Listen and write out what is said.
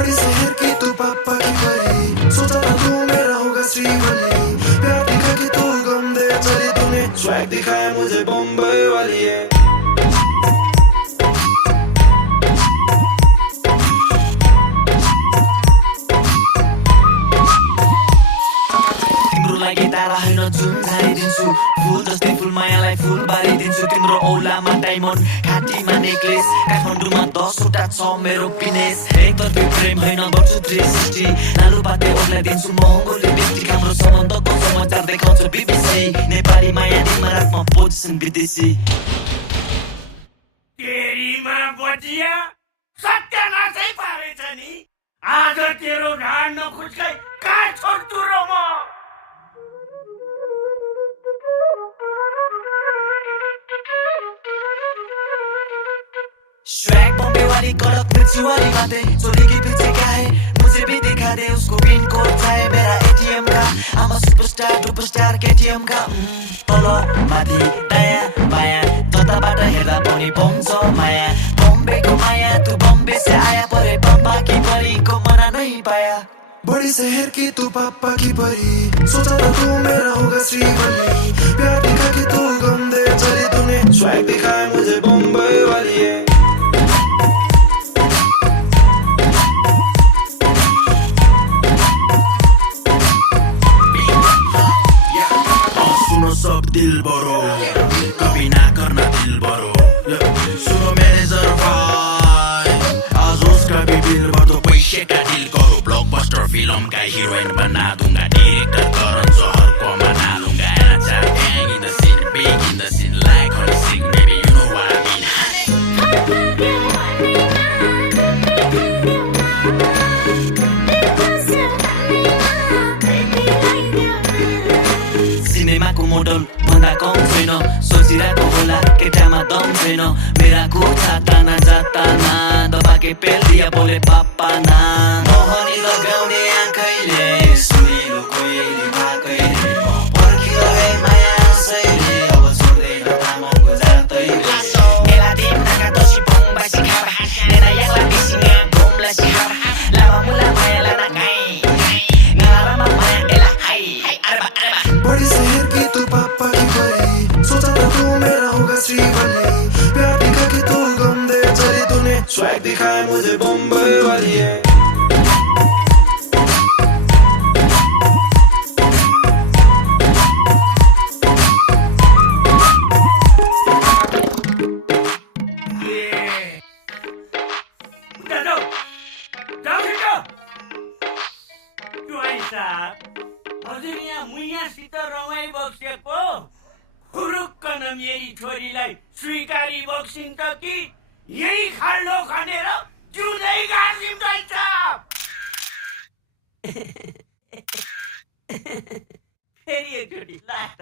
बड़ी शहर की तू पापा की परी, सोचा था तू मेरा होगा श्रीवली। प्यार दिखा कि तू गम दे चली, तूने स्वैग दिखाया मुझे बम्बई वाली है। तिम्रो लागि तारा हैन जुन झारिदिन्छु, फुल जस्तै फुल मायालाई फुल बारिदिन्छु। तिम्रो औलामा डायमन्ड, घाँटीमा नेक्लेस, काठमाडौँमा 10वटा छ मेरो पिनेस। एकतर्फी प्रेम हैन गर्छु 360, लालुपाते ओर्लाइदिन्छु महँगो लिपस्टिक। हाम्रो सम्बन्धको समाचार देखाउँछु BBC, नेपाली माया दिनमा राख्मा पोजिसन विदेशी। तेरीमा बजिया सत्यानाशै पारेछ नि। आज तेरो ढाड नखुच्कै कहाँ छोड्छु र म। स्वैग बॉम्बे वाली कड़क मिर्ची वाली बातें, चोरी के पीछे क्या है मुझे भी दिखा दे। उसको पिन कोड चाहे मेरा ATM का, I'm a सुपरस्टार KTM का। तलो माथि दायाँ बायाँ जताबाट हेर्दा पनि पाउँछ माया। बॉम्बेको माया तू बॉम्बे से आया, परे पापा की परी को मना नहीं पाया। बड़ी शहर की तू पापा की परी, सोचा था तू मेरा होगा श्रीवली। प्यार दिखा कि तू गम दे चली, तूने स्वैग दिखाया मुझे बम्बई वाली है। सब दिल बरो, कभी ना करना दिल बरो। सुनो मैनेजर भाई, आज उसका भी बिल भर दो, पैसे का डील करो। ब्लॉकबस्टर फिल्म का हीरोइन बना दूंगा, डायरेक्टर करण जौहर को मना लूंगा। अच्छा gang in the scene, big in the scene, like Honey Singh, baby you know what I mean. सिनेमाको मोडल भन्दा कम छैन, सोचिरहेको होला केटामा दम छैन। मेरा कोठा ताना जाताना दबाके पेल दिया बोले पापा ना। मोहनी लगाउने आँखैले सुनिलो कोइली भाकैले, पर्खिलो है माया सैले, अब छोड्दैन तामाङको जातैले। मेला दिमनाका दोषी बमबासी खाबा, नेता याला बिसिङा गोमलासी खाबा, लावा मुला माया लाना गाई नारामा माया एला हाई अरबा अरबा। बड़ी शहर की तू पापा की परी, सोचा था तू मेरा होगा श्रीवली। प्यार दिखा कि तू गम दे चली, तूने स्वैग दिखाया मुझे बम्बई वाली है। हजुर यहाँ मुयासित रमाइ बक्सेको हुरुक्क न मेरी छोरीलाई स्वीकारी बक्सिन् त कि यही खाल्डो खनेर जिउँदै गार्दिम दैछ। फेरि एकचोटि लास्ट